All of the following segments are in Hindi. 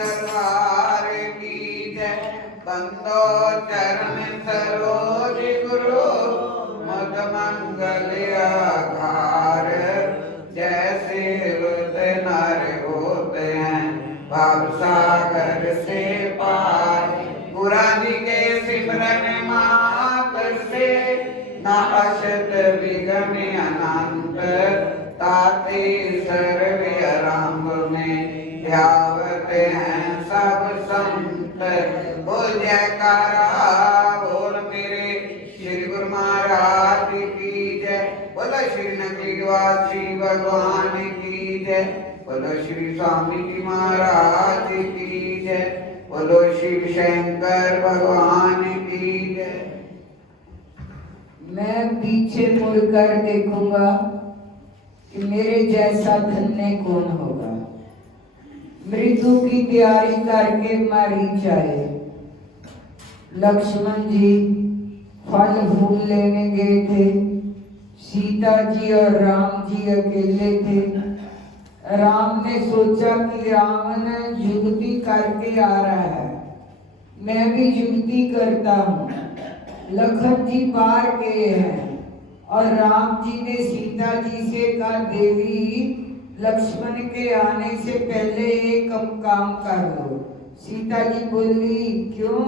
दरबार की जय। बंदो चरण सरोज गुरु मद मंगल आधार। जैसे होते नर होते हैं भव सागर से पार। पुरानी के सिमरन मात्र से नाशत विघ्न अनंत। ताते सर्व आरंभ में ध्यावते हैं सब संत। बोल जयकारा बोल मेरे श्री गुरु महाराज की जय। बोलो श्री नकली निवासी भगवान की जय। बोलो श्री स्वामी जी महाराज की जय। बोलो शिव शंकर भगवान की जय। मैं पीछे मुड़कर देखूंगा कि मेरे जैसा धन्य कौन होगा। मृत्यु की तैयारी करके मारी जाए। लक्ष्मण जी फल फूल लेने गए थे। सीता जी और राम जी अकेले थे। राम ने सोचा कि रावण युक्ति करके आ रहा है, मैं भी युक्ति करता हूँ। लखन जी बाहर गए हैं और राम जी ने सीता जी से कहा, देवी लक्ष्मण के आने से पहले एक काम कर लो। सीता जी बोली, क्यों?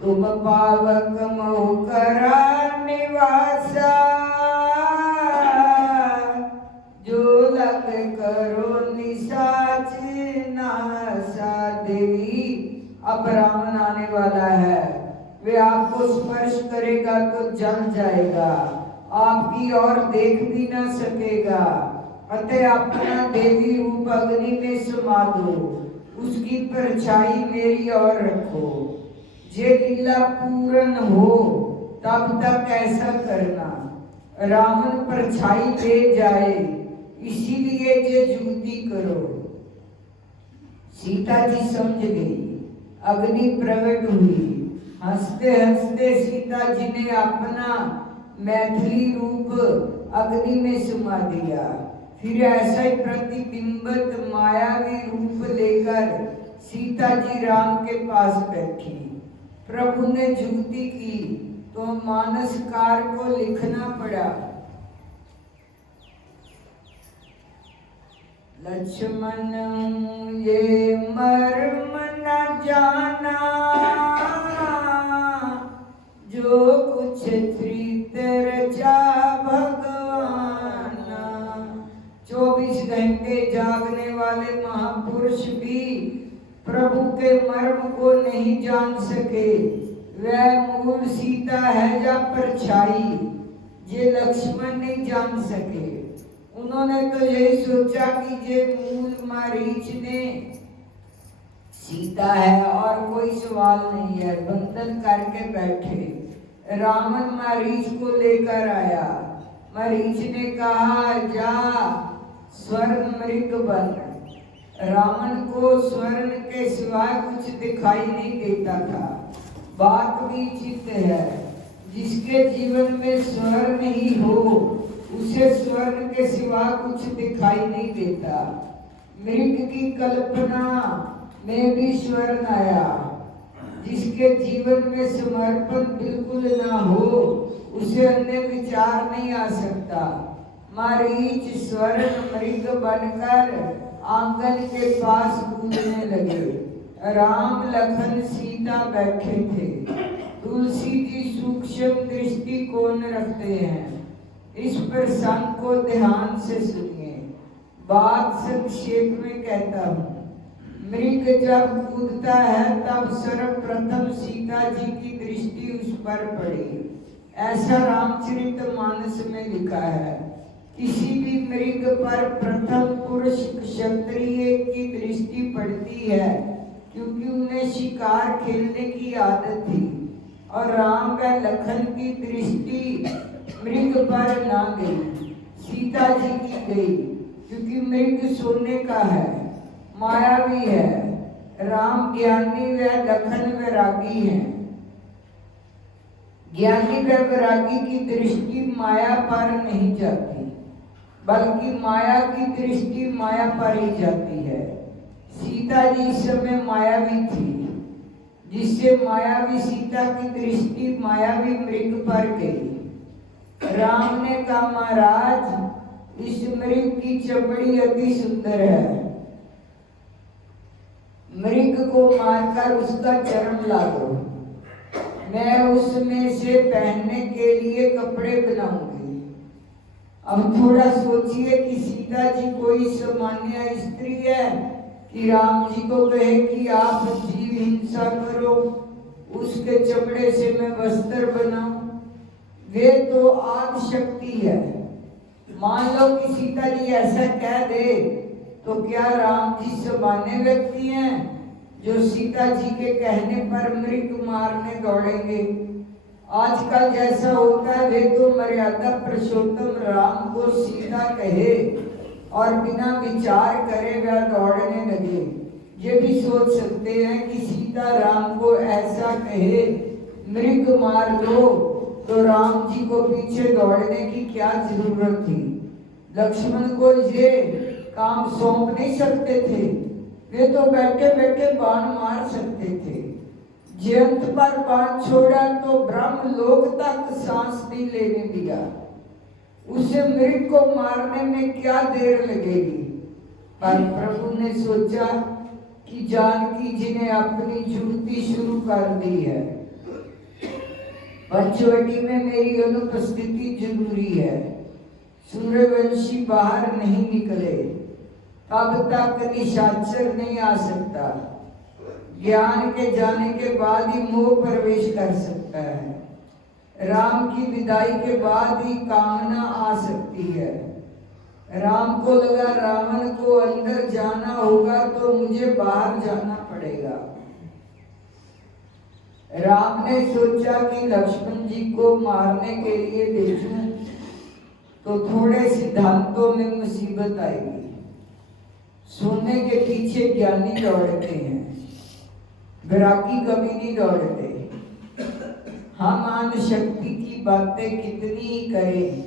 तुम पावक मोह करा निवासा, जो लग करो निशाच नासा। देवी अब रावण आने वाला है, वे आपको स्पर्श करेगा तो जल जाएगा, आपकी ओर देख भी ना सकेगा। अतः अपना देवी रूप अग्नि में समा दो, उसकी परछाई मेरी ओर रखो। जे लीला पूर्ण हो तब तक ऐसा करना। रावण परछाई ले जाए, इसीलिए ये युक्ति करो। सीता जी समझ गई, अग्नि प्रकट हुई। हंसते हंसते सीता जी ने अपना मैथिली रूप अग्नि में समा दिया। फिर ऐसा ही प्रतिबिंबित मायावी रूप लेकर सीता जी राम के पास बैठी। प्रभु ने युक्ति की तो मानसकार को लिखना पड़ा। लक्ष्मण ये मर्म न जाना, जो कुछ प्रीत रचा भगवान। 24 घंटे जागने वाले महापुरुष भी प्रभु के मर्म को नहीं जान सके। वह मूल सीता है या परछाई, ये लक्ष्मण नहीं जान सके। उन्होंने तो यही सोचा कि ये मूल मारीच ने सीता है और कोई सवाल नहीं है, बंधन करके बैठे। रावण मारीच को लेकर आया। मारीच ने कहा, जा स्वर्ण मृग बन। रावण को स्वर्ण के सिवाय कुछ दिखाई नहीं देता था। बात भी चित्त है, जिसके जीवन में स्वर्ण ही हो उसे स्वर्ण के सिवा कुछ दिखाई नहीं देता। मृग की कल्पना में भी स्वर्ण आया। जिसके जीवन में समर्पण बिल्कुल ना हो उसे अन्य विचार नहीं आ सकता। मारीच स्वर्ण मृग बनकर आंगन के पास कूदने लगे। राम लखन सीता बैठे थे। तुलसी जी सूक्ष्म दृष्टिकोण रखते हैं। इस प्रसंग को ध्यान से सुनिए। बात संक्षेप में कहता हूँ। मृग जब कूदता है तब सर्वप्रथम सीता जी की दृष्टि उस पर पड़ी। ऐसा रामचरितमानस में लिखा है। किसी भी मृग पर प्रथम पुरुष क्षत्रिय की दृष्टि पड़ती है, क्योंकि उन्हें शिकार खेलने की आदत थी। और राम व लखन की दृष्टि मृग पर ना गई, सीता जी की गई, क्योंकि मृग सोने का है, मायावी है। राम ज्ञानी व लखन वैरागी हैं। ज्ञानी व वैरागी की दृष्टि माया पर नहीं जाती, बल्कि माया की दृष्टि माया पर ही जाती है। सीता जी इस समय मायावी थी, जिससे मायावी सीता की दृष्टि मायावी मृग पर गई। राम ने कहा, महाराज इस मृग की चमड़ी अति सुंदर है, मृग को मारकर उसका चर्म ला दो, मैं उसमें से पहनने के लिए कपड़े बनाऊंगी। अब थोड़ा सोचिए कि सीता जी कोई सामान्य स्त्री है कि राम जी को कहे कि आप जीव हिंसा करो, उसके चमड़े से मैं वस्त्र बनाऊं। वे तो आदि शक्ति है। मान लो कि सीता जी ऐसा कह दे तो क्या राम जी सामान्य व्यक्ति हैं जो सीता जी के कहने पर मृग मारने दौड़ेंगे? आजकल जैसा होता है, वे तो मर्यादा पुरुषोत्तम राम को सीता कहे और बिना विचार करे वह दौड़ने लगे। ये भी सोच सकते हैं कि सीता राम को ऐसा कहे, मृग मार दो, तो राम जी को पीछे दौड़ने की क्या जरूरत थी? लक्ष्मण को ये काम सौंप नहीं सकते थे? वे तो बैठे बैठे बाण मार सकते थे। जयंत पर बाण छोड़ा तो ब्रह्म लोक तक सांस नहीं लेने दिया। उसे मृग को मारने में क्या देर लगेगी? पर प्रभु ने सोचा कि जानकी जी ने अपनी जुगती शुरू कर दी है, पंचवटी में मेरी अनुपस्थिति जरूरी है। सूर्यवंशी बाहर नहीं निकले तब तक निशाचर नहीं आ सकता। ज्ञान के जाने के बाद ही मोह प्रवेश कर सकता है। राम की विदाई के बाद ही कामना आ सकती है। राम को लगा रावण को अंदर जाना होगा तो मुझे बाहर जाना पड़ेगा। राम ने सोचा कि लक्ष्मण जी को मारने के लिए भेजूं तो थोड़े सिद्धांतों में मुसीबत आएगी। सोने के पीछे ज्ञानी दौड़ते हैं, वैरागी कभी नहीं दौड़ते। हम आन शक्ति की बातें कितनी ही करें,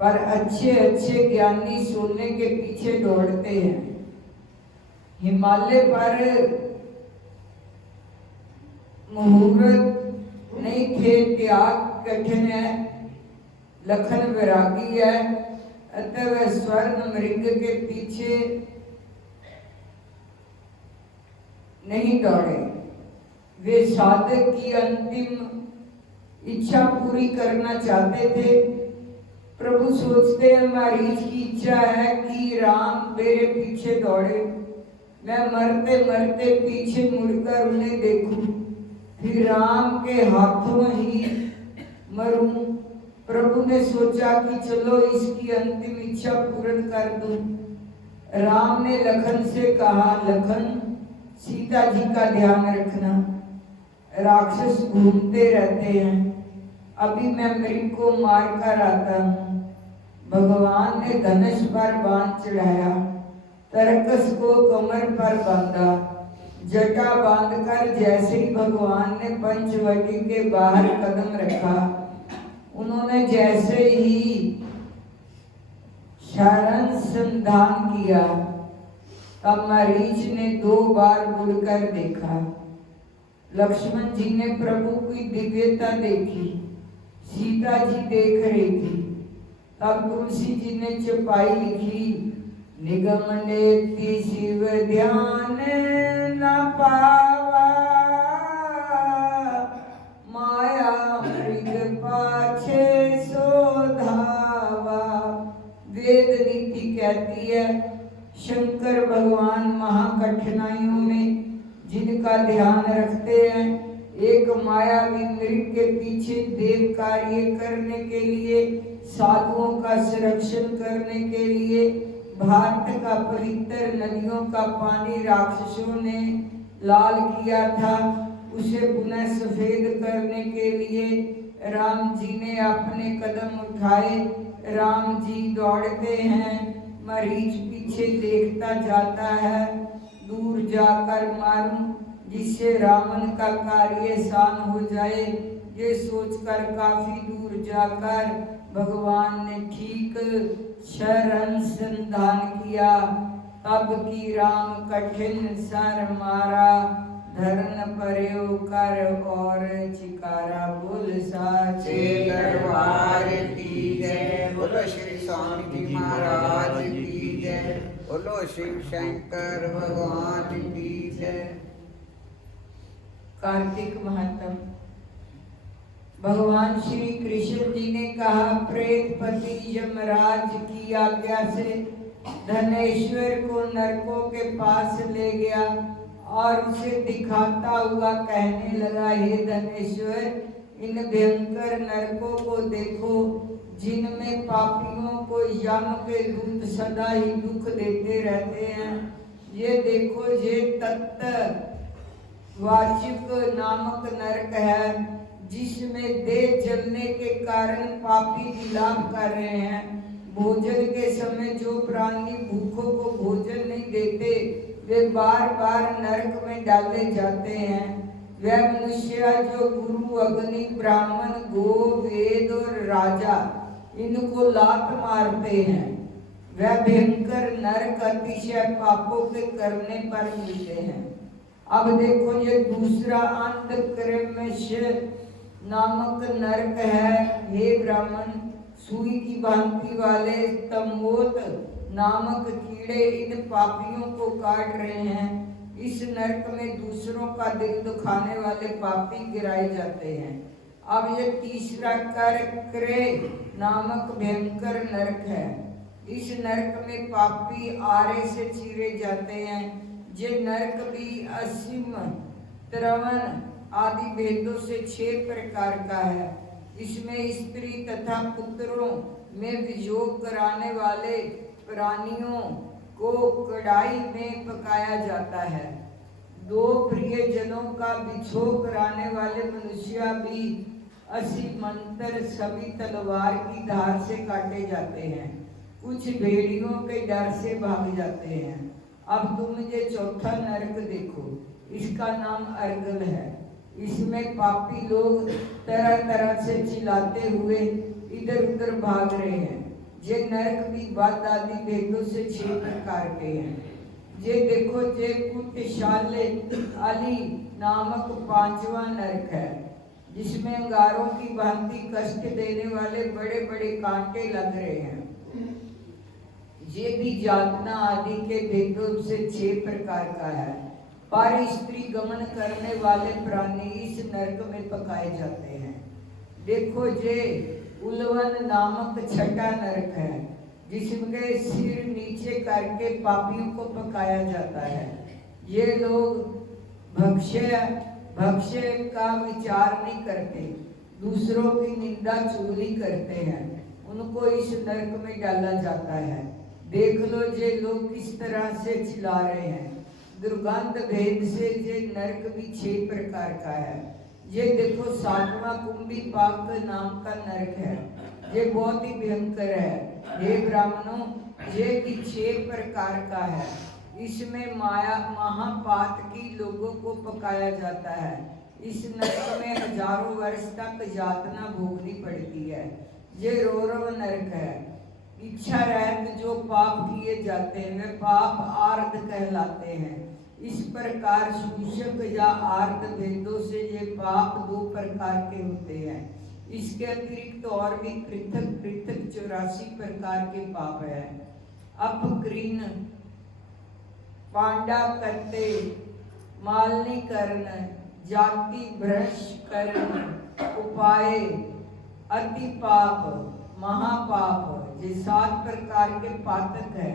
पर अच्छे अच्छे ज्ञानी सोने के पीछे दौड़ते हैं। हिमालय पर मुहूर्त नहीं थे, त्याग कठिन है, लखन वैरागी है, अतः वह स्वर्ण मृग के पीछे नहीं दौड़े। वे साधक की अंतिम इच्छा पूरी करना चाहते थे। प्रभु सोचते हैं मरीज की इच्छा है कि राम मेरे पीछे दौड़े, मैं मरते मरते पीछे मुड़कर उन्हें देखूं, फिर राम के हाथों ही मरूं। प्रभु ने सोचा कि चलो इसकी अंतिम इच्छा पूर्ण कर दूं। राम ने लखन से कहा, लखन सीता जी का ध्यान रखना, राक्षस घूमते रहते हैं, अभी मैं मृग को मार कर आता हूँ। भगवान ने धनुष पर बाण चढ़ाया, तरकस को कमर पर बांधा, जटा बांधकर जैसे ही भगवान ने पंचवटी के बाहर कदम रखा, उन्होंने जैसे ही शरण संधान किया, तब मरीच ने 2 बार मुड़कर देखा। लक्ष्मण जी ने प्रभु की दिव्यता देखी, सीता जी देख रही थी। तब तुलसी जी ने चौपाई लिखी, निगम नेति शिव ध्यान न पावा, माया मृग पाछे सो धावा। वेद नीति कहती है, शंकर भगवान महाकठिनाइयों में जिनका ध्यान रखते हैं, एक मायावी मृग के पीछे देव कार्य करने के लिए, साधुओं का संरक्षण करने के लिए, भारत का पवित्र नदियों का पानी राक्षसों ने लाल किया था, उसे पुनः सफेद करने के लिए राम जी ने अपने कदम उठाए। राम जी दौड़ते हैं, मरीच पीछे देखता जाता है, दूर जाकर मारूं जिससे रावण का कार्य आसान हो जाए। ये सोचकर काफी दूर जाकर भगवान ने ठीक शरण संधान किया। तब की राम कठिन सर मारा, धरन पर्यो कर और चिकारा। बोल साचे दरबार की जय। बोलो श्री स्वामी जी महाराज की जय। बोलो शिव शंकर भगवान की जय। कार्तिक महात्म। भगवान श्री कृष्ण जी ने कहा, प्रेतपति यमराज की आज्ञा से धनेश्वर को नरकों के पास ले गया और उसे दिखाता हुआ कहने लगा, हे धनेश्वर, इन भयंकर नरकों को देखो, जिनमें पापियों को यम के दूत सदा ही दुख देते रहते हैं। ये देखो, ये तत्त वाचिक नामक नरक है, जिसमें देह जलने के कारण पापी विलाप कर रहे हैं। भोजन के समय जो प्राणी भूखों को भोजन नहीं देते, वे बार बार नरक में डाले जाते हैं। वह मनुष्य जो गुरु, अग्नि, ब्राह्मण, गो, वेद और राजा इनको लात मारते हैं, वह भयंकर नरक अतिशय पापों के करने पर मिलते हैं। अब देखो, ये दूसरा अंधक्रमश नामक नरक है। हे ब्राह्मण, सुई की भांति वाले तमोत नामक कीड़े इन पापियों को काट रहे हैं। इस नरक में दूसरों का दिल दुखाने वाले पापी गिराए जाते हैं। अब ये तीसरा करक्रे नामक भयंकर नरक है। इस नरक में पापी आरे से चीरे जाते हैं। ये नरक भी असीम, त्रवन आदि भेदों से 6 प्रकार का है। इसमें स्त्री तथा पुत्रों में वियोग कराने वाले प्राणियों को कढ़ाई में पकाया जाता है। 2 प्रिय जनों का विछोह कराने वाले मनुष्य भी 80 मंत्र सभी तलवार की धार से काटे जाते हैं। कुछ भेड़ियों के डर से भाग जाते हैं। अब तुम ये चौथा नरक देखो, इसका नाम अर्गल है। इसमें पापी लोग तरह तरह से चिल्लाते हुए इधर उधर भाग रहे हैं। ये नरक भी बात आदि भेदों से 6 प्रकार के हैं। ये देखो, ये कुटशाले अली नामक 5वां नरक है, जिसमें अंगारों की भांति कष्ट देने वाले बड़े बड़े कांटे लग रहे हैं। ये भी यातना आदि के भेदों से 6 प्रकार का है। पर स्त्री गमन करने वाले प्राणी इस नरक में पकाए जाते हैं। देखो, ये उल्वन नामक 6ठा नरक है, जिसमें सिर नीचे करके पापियों को पकाया जाता है। ये लोग भक्ष्य का विचार नहीं करते, दूसरों की निंदा चुगली करते हैं, उनको इस नरक में डाला जाता है। देख लो, ये लोग किस तरह से चिल्ला रहे हैं। दुर्गंध भेद से ये नरक भी 6 प्रकार का है। ये देखो, 7वां कुंभी पाक नाम का नरक है। ये बहुत ही भयंकर है। हे ब्राह्मणों, ये भी 6 प्रकार का है। इसमें माया महापात की लोगों को पकाया जाता है। इस नरक में हजारों वर्ष तक यातना भोगनी पड़ती है। ये रौरव नरक है। इच्छा रहत जो पाप किए जाते हैं, वे पाप आर्ध कहलाते हैं। इस प्रकार सूषक या आर्ध भेदों से ये पाप 2 प्रकार के होते हैं। इसके अतिरिक्त और भी पृथक पृथक 84 प्रकार के पाप है। अपकृण, पांडा करते, मालनी कर्ण, जाति भ्रष्ट कर्ण, उपाय, अति पाप, महापाप, ये 7 प्रकार के पातक है।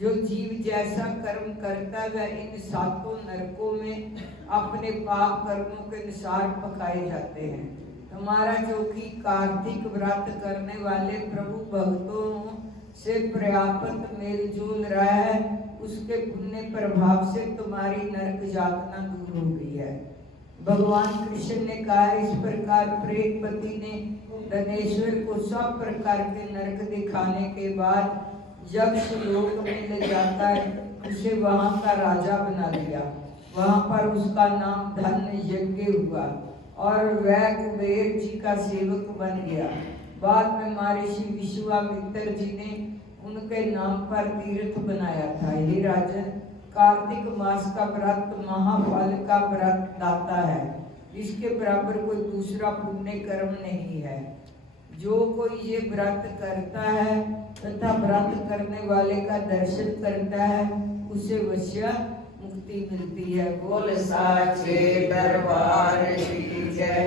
जो जीव जैसा कर्म करता है, वह इन 7 नरकों में अपने पाप कर्मों के अनुसार पकाए जाते हैं। हमारा जो कि कार्तिक व्रत करने वाले प्रभु भक्तों से पर्याप्त मेल जोल रहा है, उसके पुण्य प्रभाव से तुम्हारी नरक यातना दूर हो गई है। भगवान कृष्ण ने कहा, इस प्रकार प्रेतपति ने धनेश्वर को सब प्रकार के नरक दिखाने के बाद यक्ष लोक में ले जाकर उसे वहां का राजा बना दिया। वहां पर उसका नाम धन्य यज्ञ हुआ और वह कुबेर जी का सेवक बन गया। बाद में महर्षि विश्वामित्र जी ने उनके नाम पर तीर्थ बनाया था। हे राजन, कार्तिक मास का व्रत महाफल का व्रत दाता है, इसके बराबर कोई दूसरा पुण्य कर्म नहीं है। जो कोई ये व्रत करता है तथा व्रत करने वाले का दर्शन करता है, उसे अवश्य मुक्ति मिलती है। बोल साचे दरबार की जय।